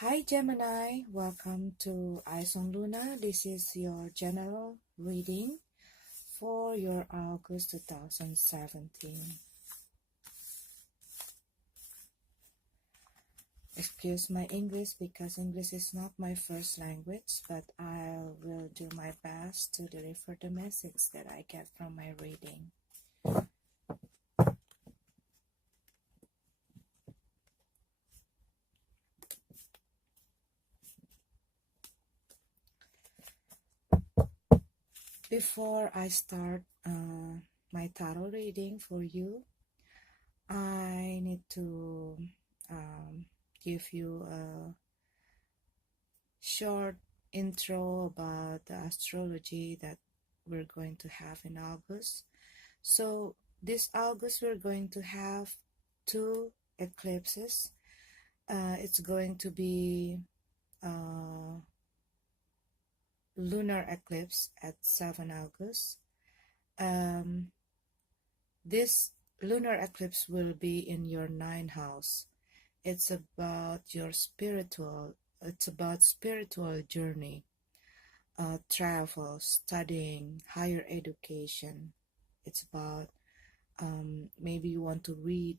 Hi Gemini, welcome to Eyes on Luna. This is your general reading for your August 2017. Excuse my English because English is not my first language, but I will do my best to deliver the message that I get from my reading. Before I start my tarot reading for you, I need to give you a short intro about the astrology that we're going to have in August. So this August we're going to have two eclipses. It's going to be lunar eclipse at 7 August. This lunar eclipse will be in your 9th house. It's about spiritual journey, travel, studying, higher education. It's about maybe you want to read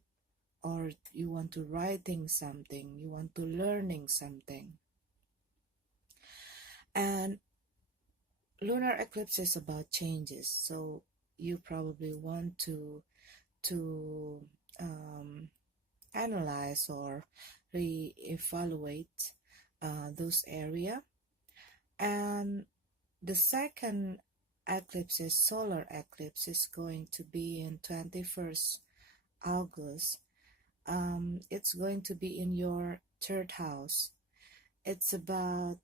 or you want to writing something, you want to learning something. And lunar eclipse is about changes, so you probably want to analyze or re-evaluate those area. And the second eclipse is solar eclipse, is going to be in 21st August. It's going to be in your 3rd house. It's about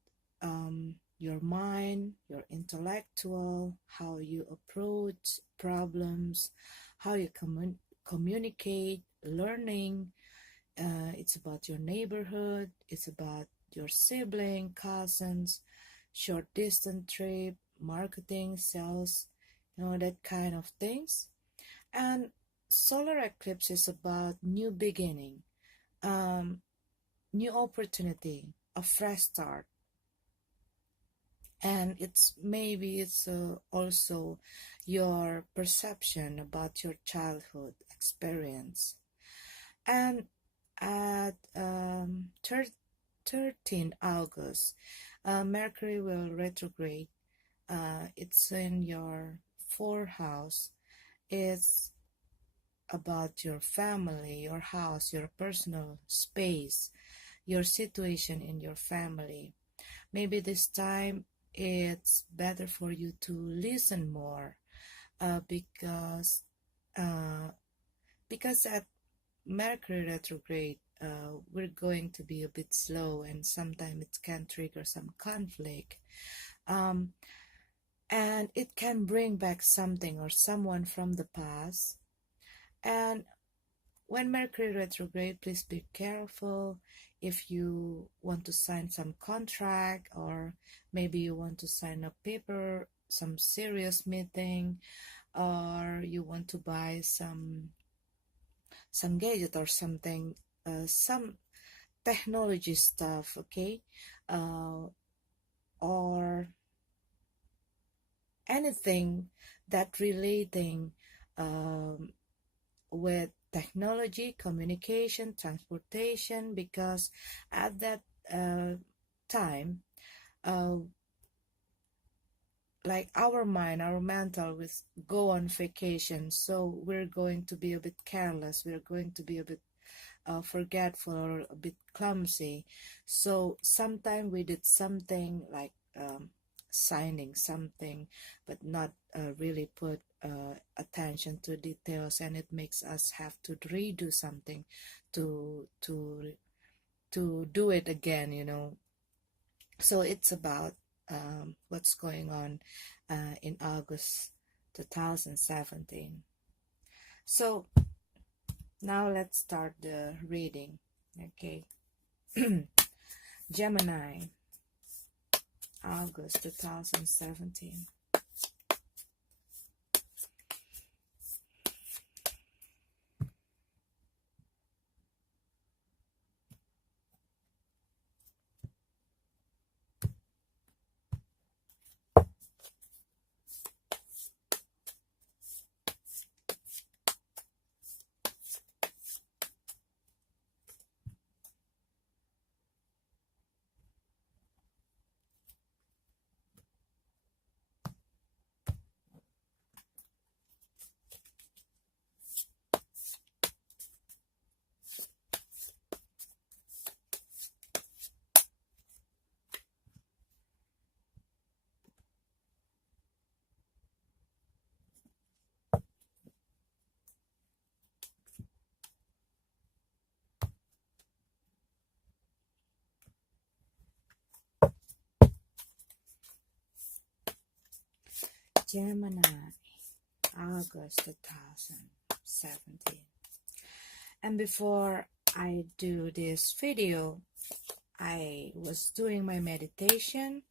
your mind, your intellectual, how you approach problems, how you communicate, learning. It's about your neighborhood, it's about your sibling, cousins, short distance trip, marketing, sales, that kind of things. And solar eclipse is about new beginning, new opportunity, a fresh start. And it's also your perception about your childhood experience. And at 13 August, Mercury will retrograde. It's in your 4th house. It's about your family, your house, your personal space, your situation in your family. Maybe this time it's better for you to listen more, because at Mercury retrograde, we're going to be a bit slow, and sometimes it can trigger some conflict, and it can bring back something or someone from the past. And when Mercury retrograde, please be careful if you want to sign some contract, or maybe you want to sign a paper, some serious meeting, or you want to buy some gadget or something, some technology stuff, okay, or anything that relating with technology, communication, transportation, because at that time, like our mind, our mental will go on vacation, so we're going to be a bit careless, we're going to be a bit forgetful or a bit clumsy. So sometimes we did something like signing something, but not really put attention to details, and it makes us have to redo something to do it again. So it's about what's going on in August 2017. So now let's start the reading. Okay. Gemini, August 2017. Gemini, August 2017. And before I do this video, I was doing my meditation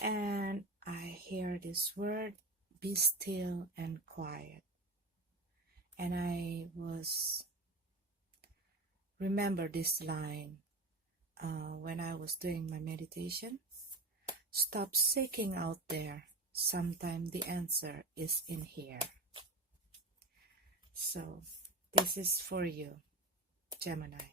and I hear this word, be still and quiet. And I was remember this line when I was doing my meditation. Stop seeking out there. Sometimes the answer is in here. So this is for you, Gemini.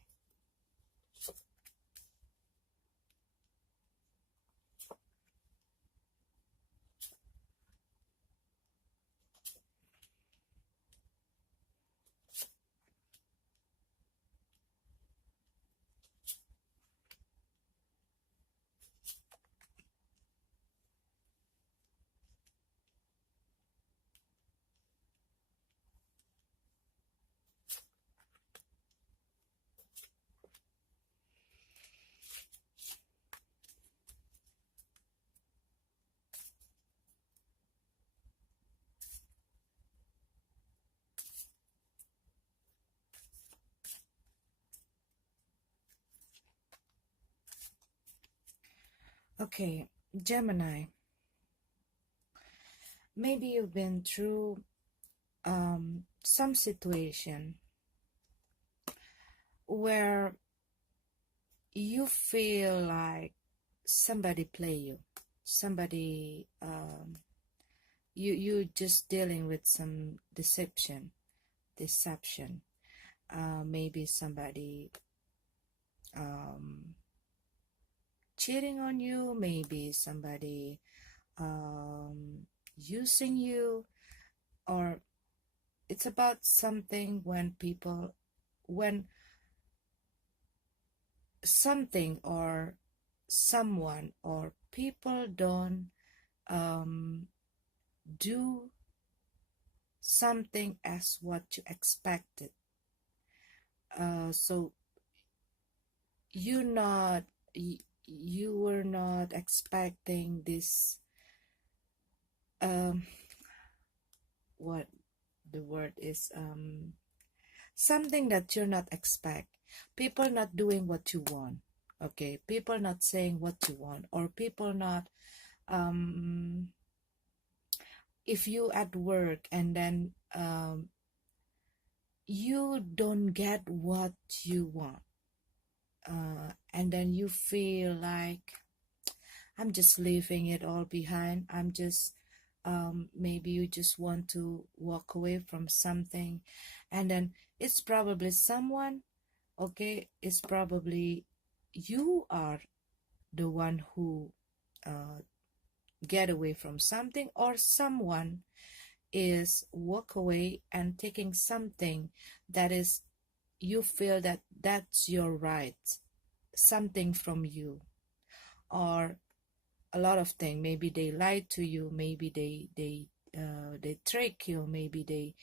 Okay, Gemini, maybe you've been through some situation where you feel like somebody play you, somebody you just dealing with some deception, maybe somebody cheating on you, maybe somebody using you, or it's about something when something or someone or people don't do something as what you expected. So you were not expecting this what the word is, something that you're not expect, people not doing what you want, okay, people not saying what you want, or people not if you at work and then you don't get what you want, and then you feel like I'm just leaving it all behind. I'm just maybe you just want to walk away from something, and then it's probably someone, okay, it's probably you are the one who get away from something, or someone is walk away and taking something that is you feel that that's your right, something from you, or a lot of things. Maybe they lied to you, maybe they trick you, maybe they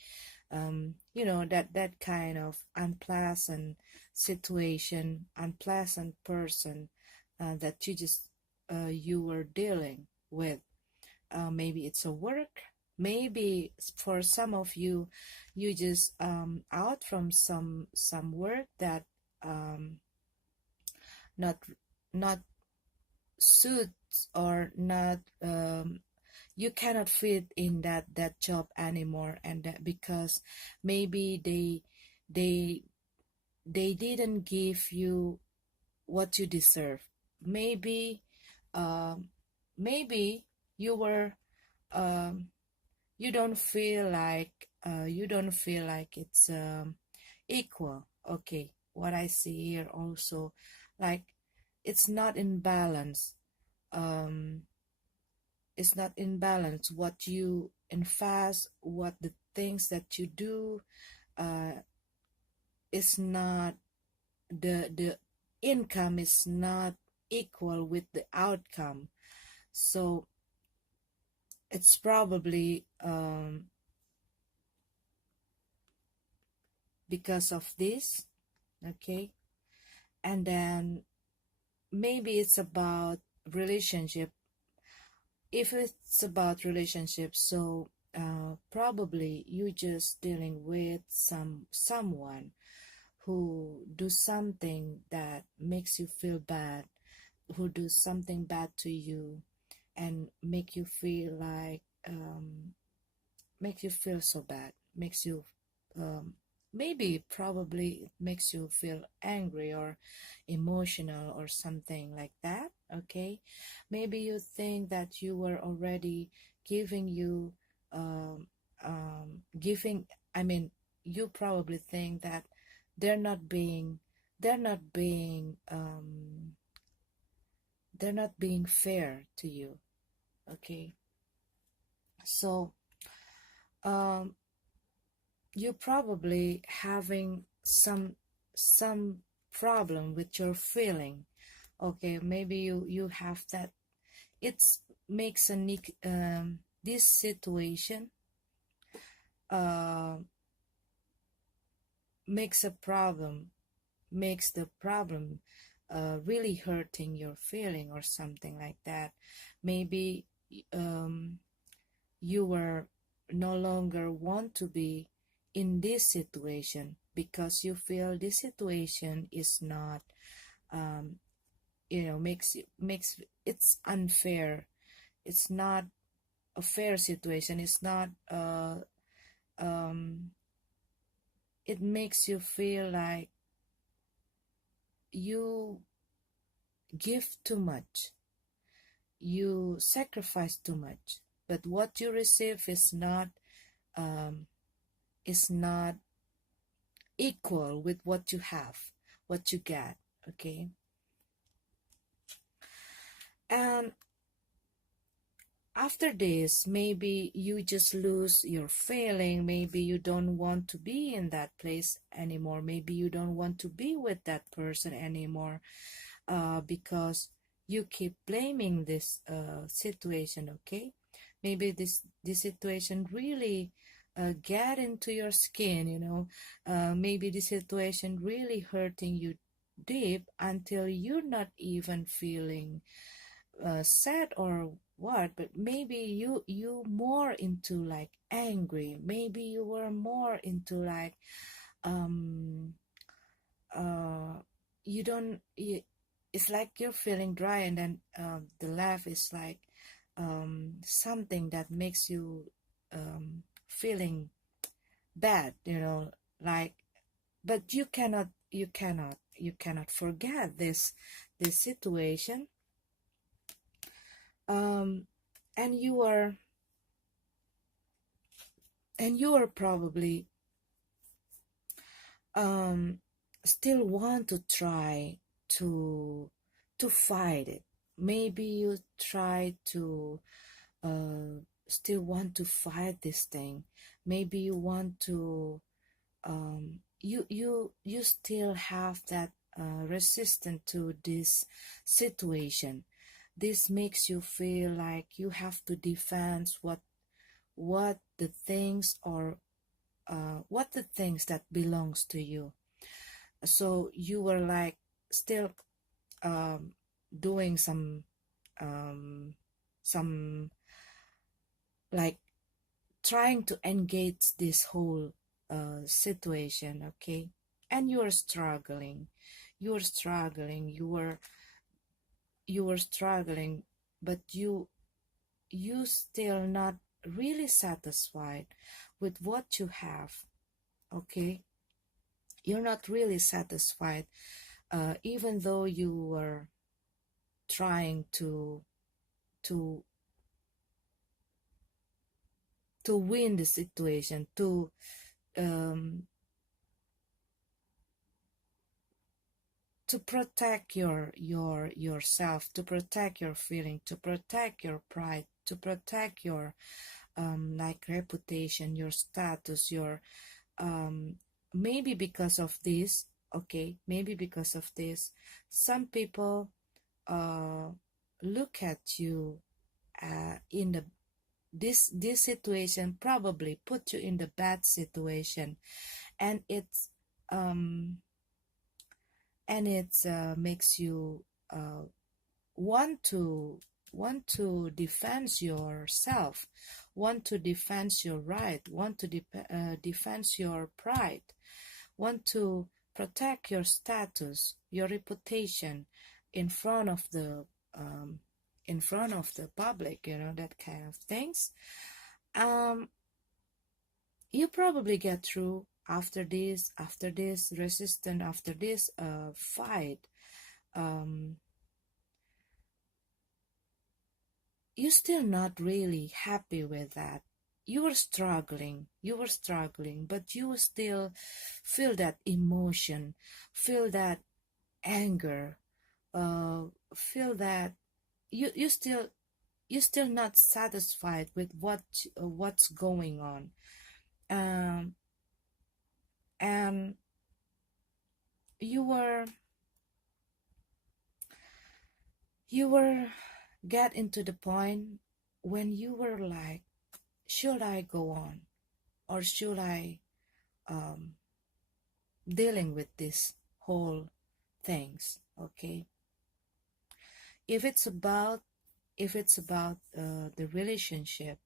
that kind of unpleasant situation, unpleasant person that you were dealing with. Maybe it's a work, maybe for some of you, you just out from some work that not not suits, or not you cannot fit in that job anymore, and that because maybe they they didn't give you what you deserve. Maybe um maybe you were um you don't feel like it's equal. Okay, what I see here also, like it's not in balance. um it's not in balance what you invest, what the things that you do, uh is not the income is not equal with the outcome. So it's probably because of this, okay. And then maybe it's about relationship, if it's about relationships, so probably you just dealing with someone who do something that makes you feel bad, who do something bad to you, and make you feel like make you feel so bad, makes you um, maybe probably it makes you feel angry or emotional or something like that. Okay, maybe you think that you were already giving you um, giving, I mean, you probably think that they're not being they're not being they're not being fair to you. Okay, so um you probably having some problem with your feeling. Okay, maybe you have that. It's makes this situation uh makes a problem makes the problem really hurting your feeling or something like that. Maybe um you were no longer want to be in this situation because you feel this situation is not um, makes it's unfair. It's not a fair situation. It's not um, it makes you feel like you give too much, you sacrifice too much, but what you receive um, is not equal with what you have, what you get. Okay, and after this maybe you just lose your feeling, maybe you don't want to be in that place anymore, maybe you don't want to be with that person anymore, because you keep blaming this situation. Okay, maybe this situation really get into your skin, maybe the situation really hurting you deep until you're not even feeling sad or what, but maybe you more into like angry, maybe you were more into like um uh you don't you, it's like you're feeling dry, and then the laugh is like something that makes you feeling bad, like, but you cannot forget this situation, um and you are probably um still want to try to to fight it. Maybe you try to uh still want to fight this thing. Maybe you want to you still have that resistance to this situation. This makes you feel like you have to defend what the things or what the things that belongs to you. So you were like still um, doing um, some like trying to engage this whole situation. Okay, and you were struggling, but you still not really satisfied with what you have. Okay, you're not really satisfied, even though you were trying to to win the situation, um, to protect yourself, to protect your feeling, to protect your pride, to protect your like reputation, your status, your um, maybe because of this. Okay, maybe because of this, some people uh, look at you in this situation, probably put you in the bad situation, and um it makes you want to to defend yourself, want to defend your right, want to defend your pride, want to protect your status, your reputation in front of the um, public, that kind of things. You probably get through after this resistance, after this fight. You're still not really happy with that. You were struggling, but you still feel that emotion, feel that anger, feel that you still not satisfied with what's going on. And you were get into the point when you were like, should I go on, or should I dealing with this whole things? Okay, if it's about the relationship,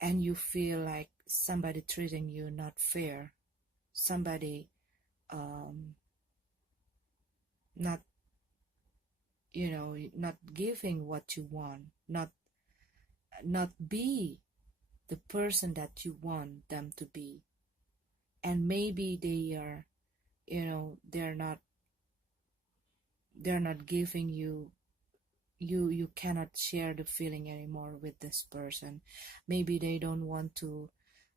and you feel like somebody treating you not fair, somebody not not giving what you want, not be the person that you want them to be, and maybe they are, they're not giving you, you cannot share the feeling anymore with this person. Maybe they don't want to,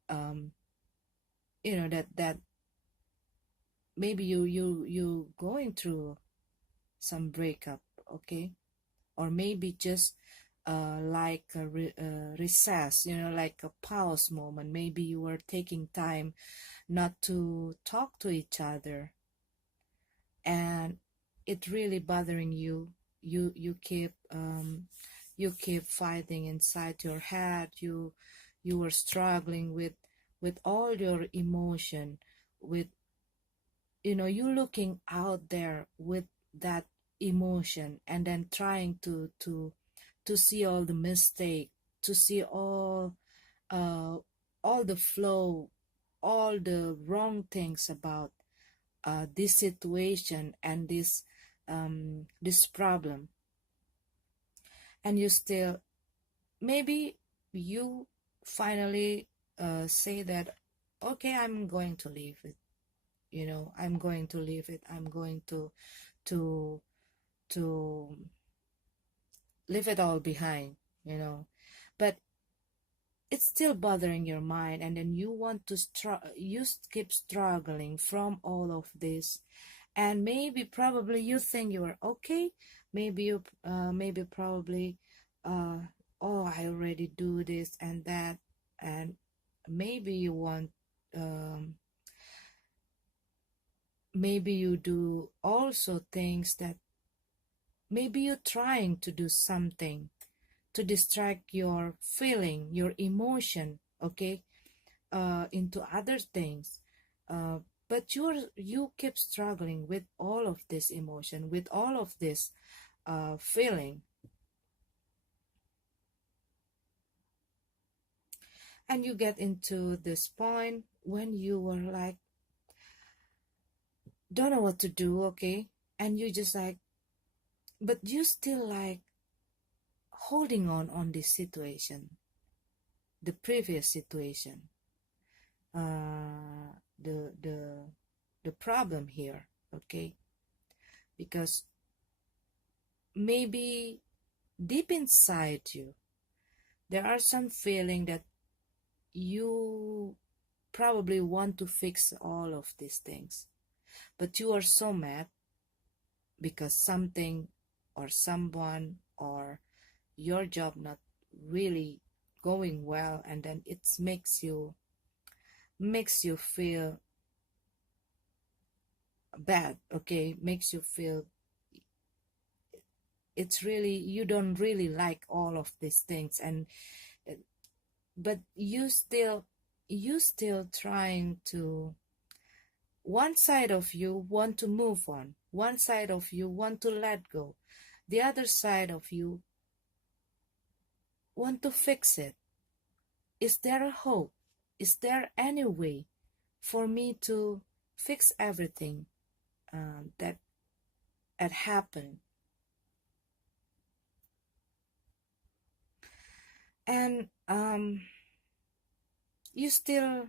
that maybe you going through some breakup, okay, or maybe just like a recess, like a pause moment. Maybe you were taking time not to talk to each other, and it really bothering you. You keep fighting inside your head. You were struggling with all your emotion, with you looking out there with that emotion, and then trying to see all the mistake, to see all the flow, all the wrong things about this situation and this problem. And you still, maybe you finally say that, okay, I'm going to leave it, I'm going to leave it, I'm going to leave it all behind, but it's still bothering your mind, and then you want to you keep struggling from all of this. And maybe probably you think you are okay, maybe you maybe probably oh, I already do this and that, and maybe you want maybe you do also things that maybe you're trying to do something to distract your feeling, your emotion, okay, into other things, but you keep struggling with all of this emotion, with all of this feeling, and you get into this point when you were like, don't know what to do, okay, and you just like, but you still like holding on this situation, the previous situation, the problem here, okay, because maybe deep inside you there are some feeling that you probably want to fix all of these things, but you are so mad because something or someone or your job not really going well, and then it makes you feel bad, okay, makes you feel it's really, you don't really like all of these things, and but you still trying to, one side of you want to move on, one side of you want to let go, the other side of you want to fix it. Is there a hope? Is there any way for me to fix everything that had happened? And you still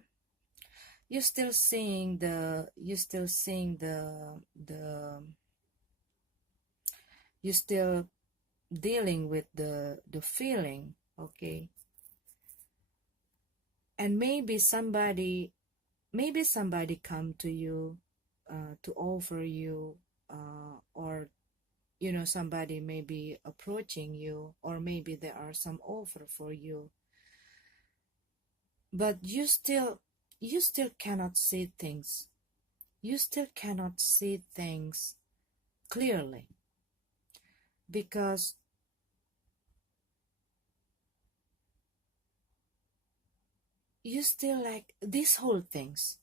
you still dealing with the feeling, okay? And maybe somebody come to you to offer you, or somebody may be approaching you, or maybe there are some offer for you, but you still cannot see things. You still cannot see things clearly, because you still like these whole things.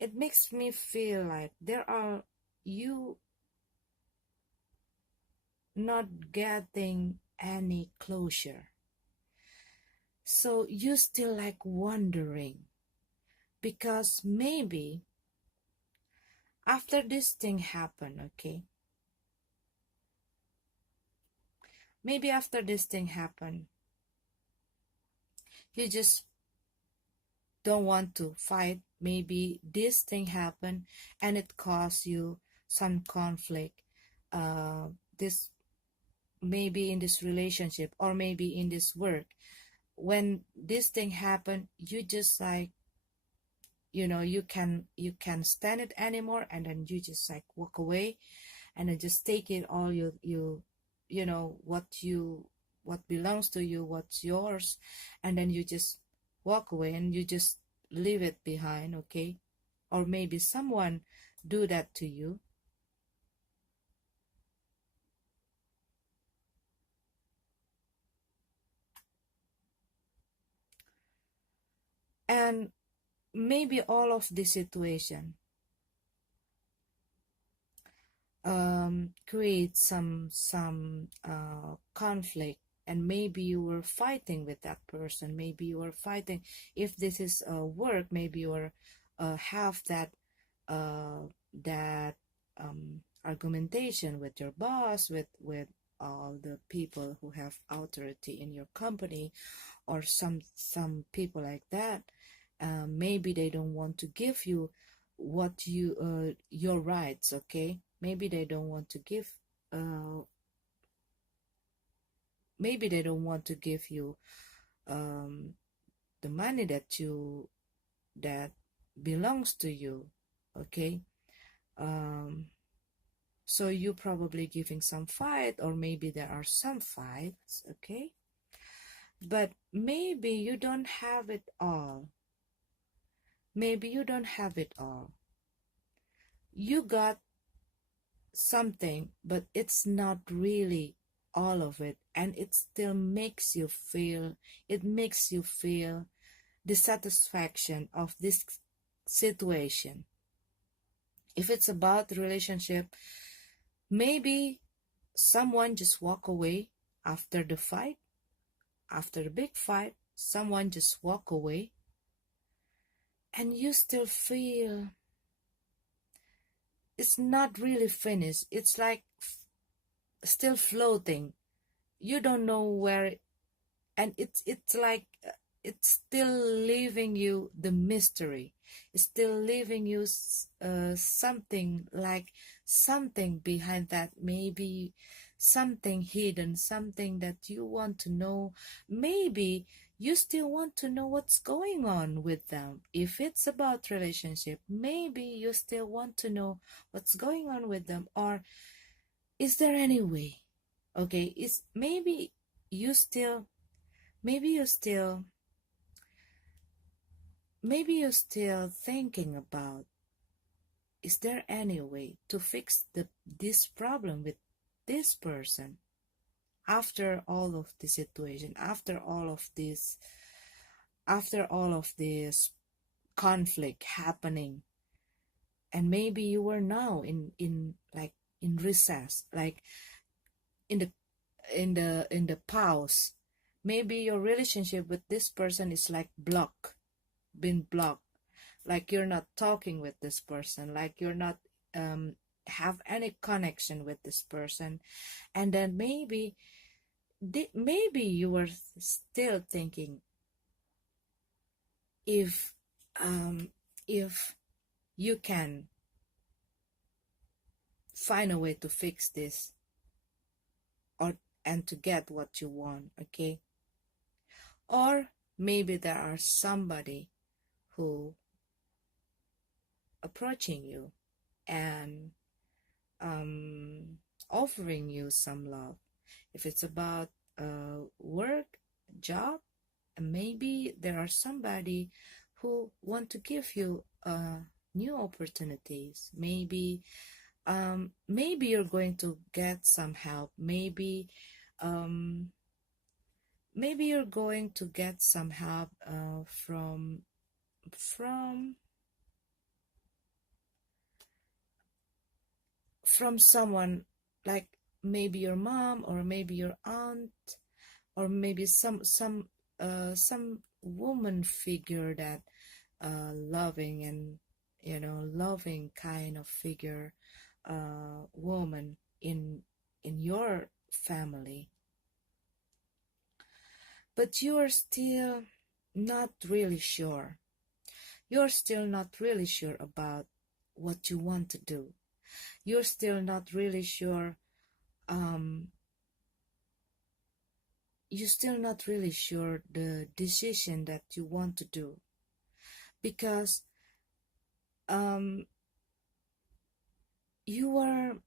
It makes me feel like there are you not getting any closure. So you still like wondering, because maybe after this thing happened, okay? Maybe after this thing happened, you just don't want to fight. Maybe this thing happened and it caused you some conflict. This maybe in this relationship, or maybe in this work. When this thing happened, you just like, you can stand it anymore, and then you just like walk away, and then just take it all, what belongs to you, what's yours, and then you just walk away and you just leave it behind, okay? Or maybe someone do that to you, and maybe all of this situation create some conflict, and maybe you were fighting with that person. Maybe you were fighting, if this is work, maybe you were have uh, that argumentation with your boss, with all the people who have authority in your company, or some people like that. Maybe they don't want to give you what your rights, okay? Maybe they don't want to give uh, maybe they don't want to give you um, the money that belongs to you, okay? um, so you probably giving some fight, or maybe there are some fights, okay? But maybe you don't have it all. Maybe you don't have it all. You got something, but it's not really all of it, and it still makes you feel dissatisfaction of this situation. If it's about the relationship, maybe someone just walk away after the fight, after the big fight, someone just walk away, and you still feel it's not really finished. It's like still floating. You don't know where, and it's like it's still leaving you the mystery. It's still leaving you something, like something behind that, maybe something hidden, something that you want to know. Maybe you still want to know what's going on with them. If it's about relationship, maybe you still want to know what's going on with them. Or is there any way, okay? Is you still maybe you still maybe you're still thinking about, is there any way to fix this problem with this person, after all of the situation, after all of this conflict happening? And maybe you were now in like in recess, like in the in the pause. Maybe your relationship with this person is like been blocked, like you're not talking with this person, like you're not have any connection with this person. And then maybe you were still thinking, if um if you can find a way to fix this, or and to get what you want, okay? Or maybe there are somebody who approaching you and um, offering you some love. If it's about work, job, and maybe there are somebody who want to give you new opportunities. Maybe you're going to get some help. Um, maybe you're going to get some help from from someone, like maybe your mom, or maybe your aunt, or maybe some woman figure, that loving and loving kind of figure, woman in your family. But you're still not really sure. You're still not really sure about what you want to do. You're still not really sure. Um, you're still not really sure the decision that you want to do, because you are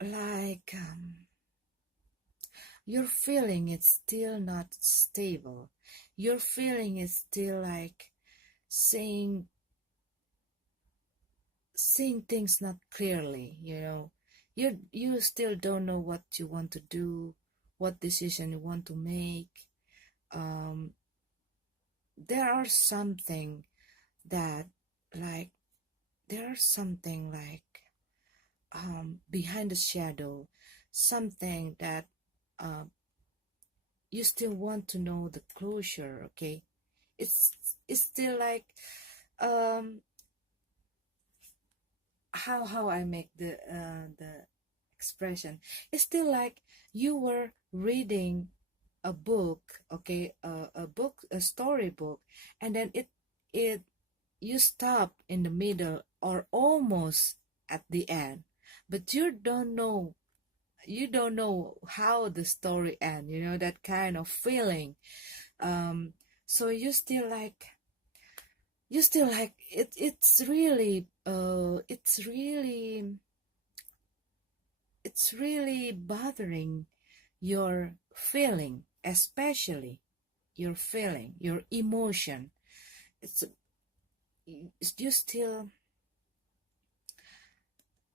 like, your feeling is still not stable. Your feeling is still like seeing things not clearly. You still don't know what you want to do, what decision you want to make. um there are something that like there are something like behind the shadow, something that uh, you still want to know the closure, okay? it's it's still like, um how I make the expression. It's still like you were reading a book, okay, a storybook, and then it you stop in the middle or almost at the end, but you don't know how the story ends, that kind of feeling. um so you still like it's really bothering your feeling, especially your feeling, your emotion. it's, it's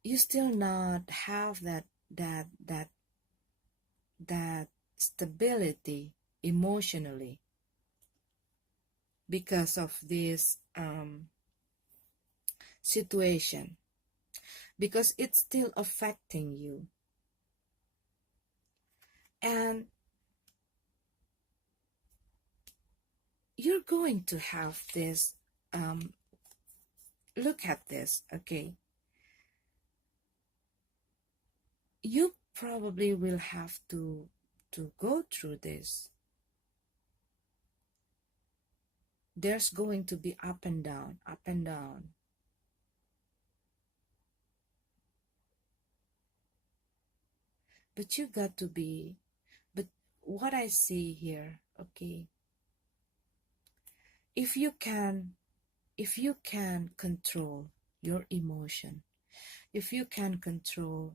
you still not have that stability emotionally, because of this situation, because it's still affecting you. And you're going to have this, look at this, okay? You probably will have to go through this. There's going to be up and down, up and down. But you got to be, but what I see here, okay, if you can control your emotion, if you can control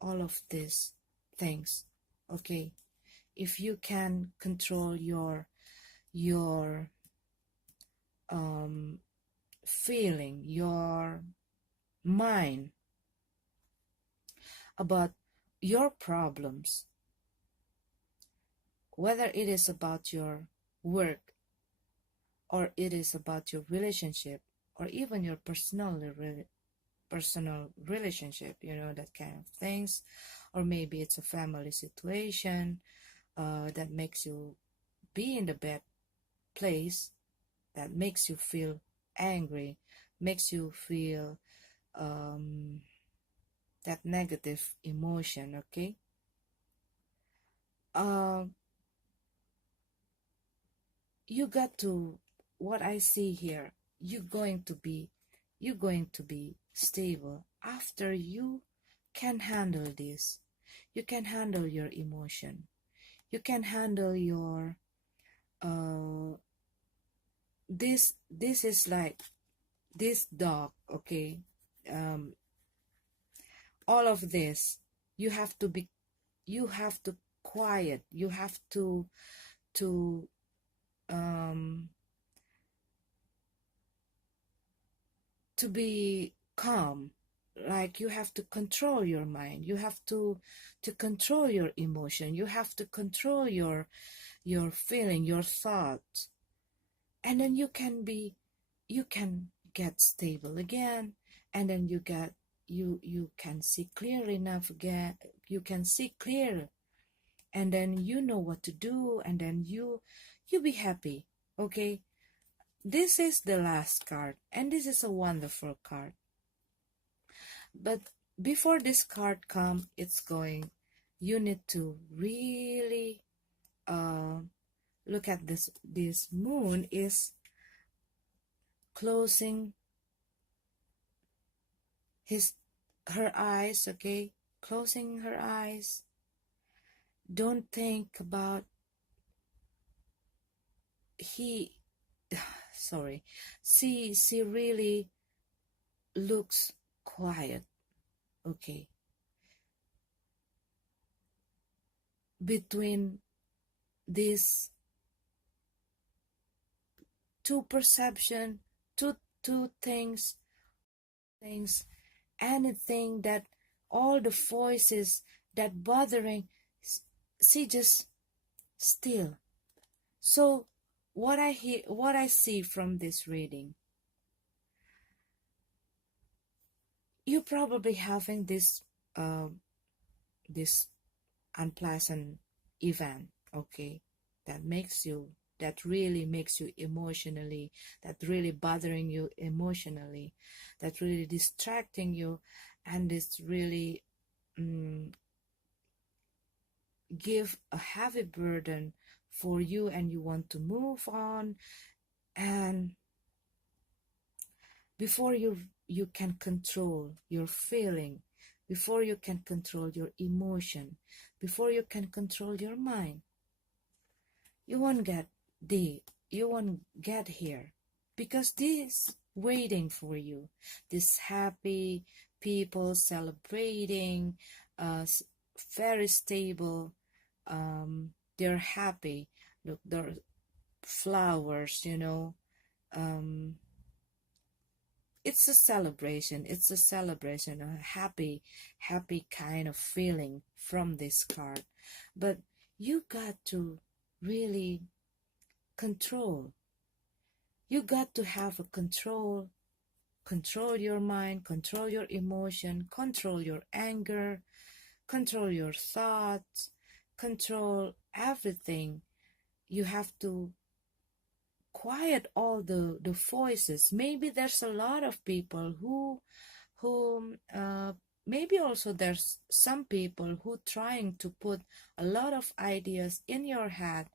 all of these things, okay, if you can control your feeling, your mind about your problems, whether it is about your work, or it is about your relationship, or even your personal relationship, that kind of things. Or maybe it's a family situation that makes you be in the bad place, that makes you feel angry, makes you feel um, that negative emotion, okay? Uh, you got to, what I see here, you're going to be stable after you can handle this. You can handle your emotion. You can handle your this is like this dog, okay? um all of this, you have to be, you have to quiet, you have to um to be calm. Like, you have to control your mind, you have to control your emotion, you have to control your feeling, your thoughts. And then you can get stable again. And then you can see clear enough again, you can see clear. And then you know what to do, and then you be happy, okay? This is the last card, and this is a wonderful card. But before this card come, it's going, you need to really uh look at this moon is closing his her eyes, okay? Closing her eyes. Don't think about he sorry. She really looks quiet, okay? Between these two perception, two things, anything that, all the voices that bothering, she just still. So what I hear, what I see from this reading, you probably having uh, this unpleasant event, okay, that really makes you emotionally, that really bothering you emotionally, that really distracting you, and it's really give a heavy burden for you, and you want to move on. And before you can control your feeling, before you can control your emotion, before you can control your mind, you won't get you won't get here, because this waiting for you, this happy people celebrating, very stable, they're happy. Look, there flowers, um it's a celebration, a happy kind of feeling from this card. But you got to really control, you got to have a control your mind, control your emotion, control your anger, control your thoughts, control everything. You have to quiet all the voices. Maybe there's a lot of people who maybe also there's some people who trying to put a lot of ideas in your head,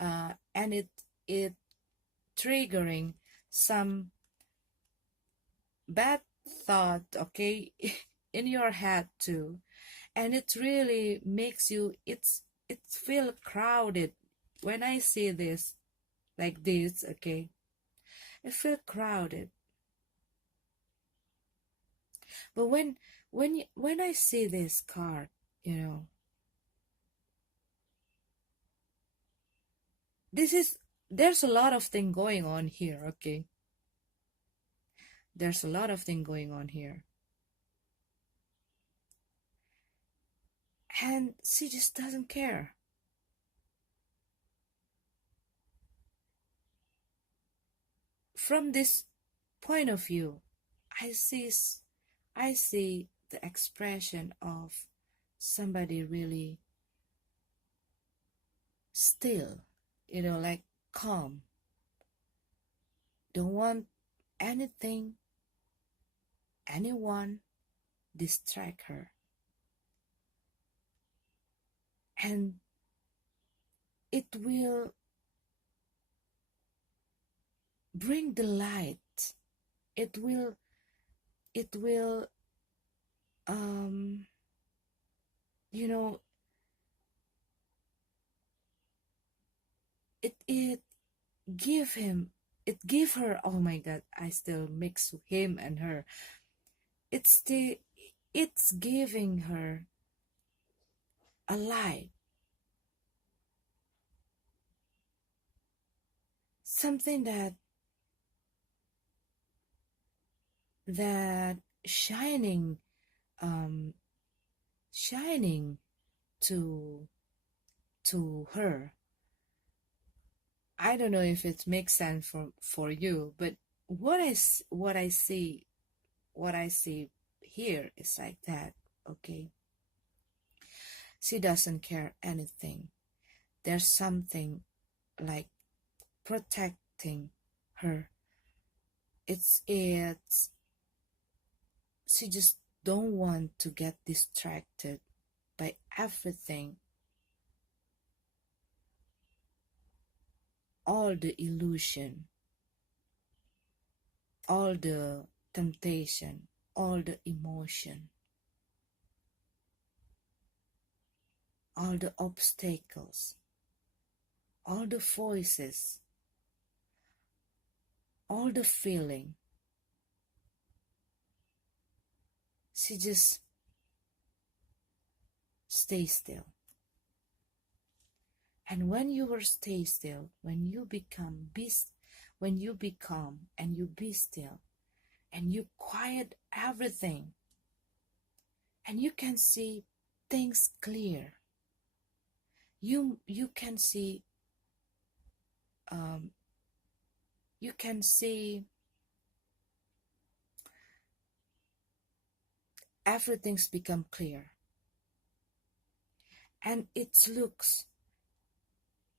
and it triggering some bad thought, okay, in your head too. And it really makes you, it feel crowded. When I see this like this, okay, I feel crowded. But when I see this card, this is, there's a lot of thing going on here, okay? There's a lot of thing going on here. And she just doesn't care. From this point of view, I see I see the expression of somebody really still, like calm, don't want anything, anyone distract her. And it will bring the light. It will, it will, um, you know, it give him, it give her, oh my God, I still mix him and her. It's giving her a light, something that shining, um shining to her. I don't know if it makes sense for you, but what I see, what I see here is like that. Okay, she doesn't care anything. There's something like protecting her. It's she just don't want to get distracted by everything, all the illusion, all the temptation, all the emotion, all the obstacles, all the voices, all the feeling. She just stay still. And when you were stay still, when you become when you become and you be still, and you quiet everything, and you can see things clear. You can see um, you can see everything's become clear, and it looks,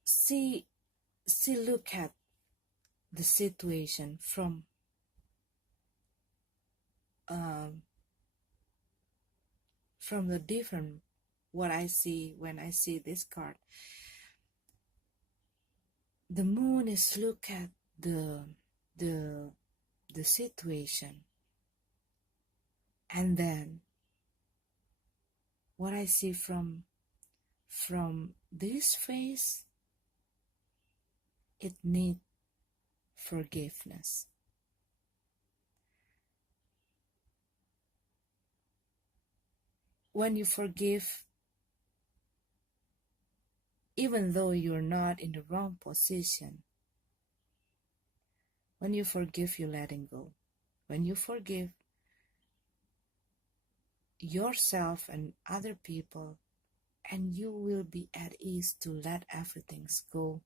see look at the situation um, from the different, what I see when I see this card. The moon is look at the the situation, and then what I see from this face, it need forgiveness. When you forgive, even though you're not in the wrong position, when you forgive, you're letting go. When you forgive yourself and other people, and you will be at ease to let everything go.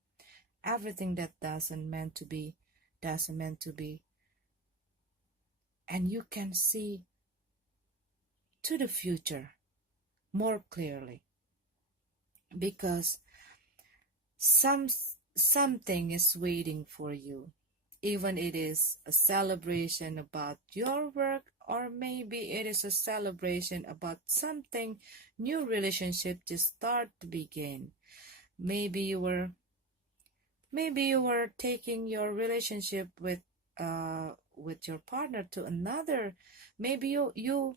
Everything that doesn't meant to be, doesn't meant to be. And you can see to the future more clearly, because something is waiting for you, even it is a celebration about your work, or maybe it is a celebration about something new, relationship just start to begin. Maybe you were taking your relationship with your partner to another. Maybe you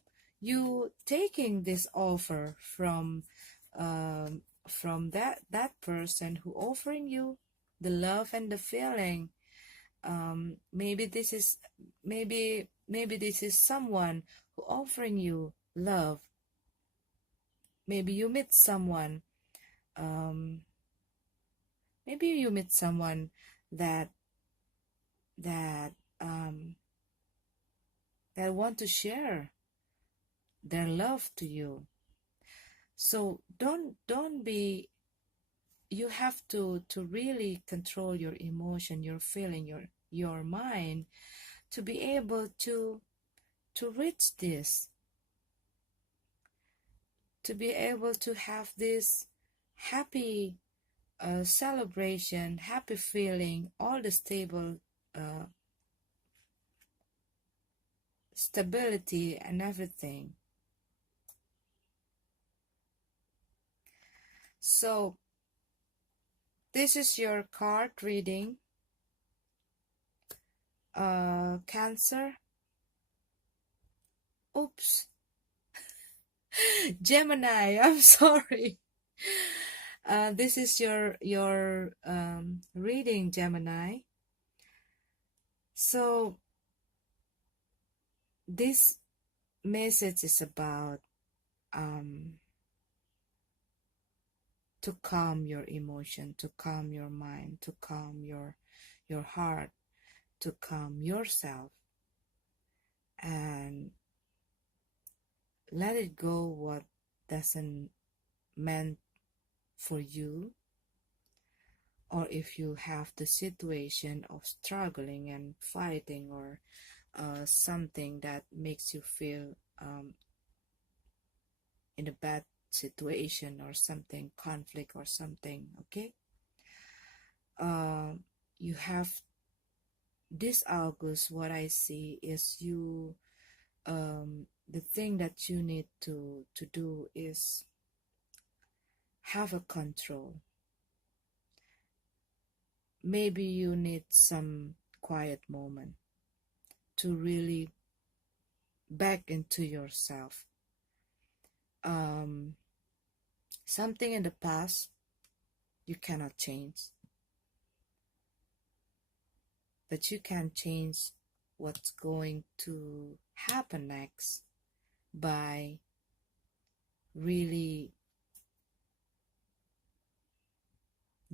taking this offer from that person who offering you the love and the feeling. Maybe this is, maybe this is someone who offering you love. Maybe you meet someone, um, maybe you meet someone that that um, that want to share their love to you. So don't be, you have to really control your emotion, your feeling, your mind, to be able to reach this, to be able to have this happy celebration, happy feeling, all the uh, stability and everything. So this is your card reading. Cancer. Oops. Gemini, I'm sorry. This is your reading, Gemini. So this message is about to calm your emotion, to calm your mind, to calm your heart, to calm yourself, and let it go what doesn't meant for you. Or if you have the situation of struggling and fighting, or something that makes you feel in a bad situation, or something, conflict or something, okay? You have this August, what I see is you, the thing that you need to do is have a control. Maybe you need some quiet moment to really back into yourself. Something in the past you cannot change, but you can change what's going to happen next by really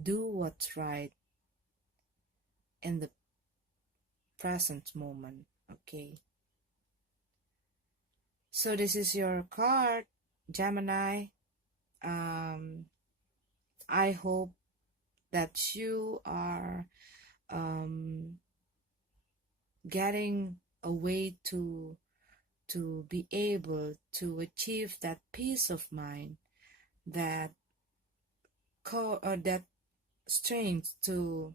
do what's right in the present moment, okay? So this is your card, Gemini. I hope that you are getting a way to be able to achieve that peace of mind, that that strength to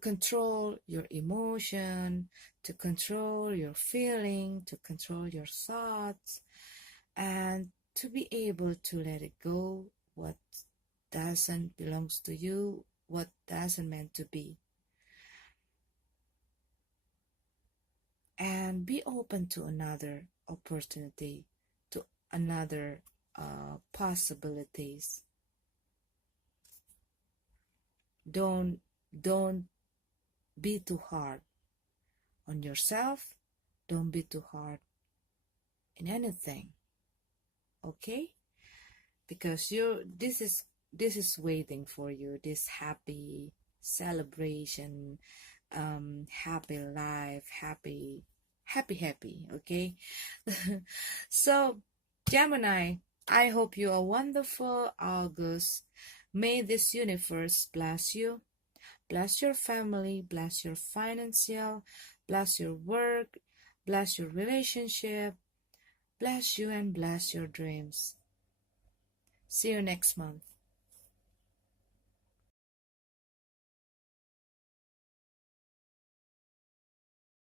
control your emotion, to control your feeling, to control your thoughts, and to be able to let it go what doesn't belongs to you, what doesn't meant to be. And be open to another opportunity, to another possibilities. Don't be too hard on yourself. Don't be too hard in anything, okay? Because this is waiting for you, this happy celebration, happy life, happy, okay? So Gemini, I hope you a wonderful August. May this universe bless you, bless your family, bless your financial, bless your work, bless your relationship, bless you, and bless your dreams. See you next month.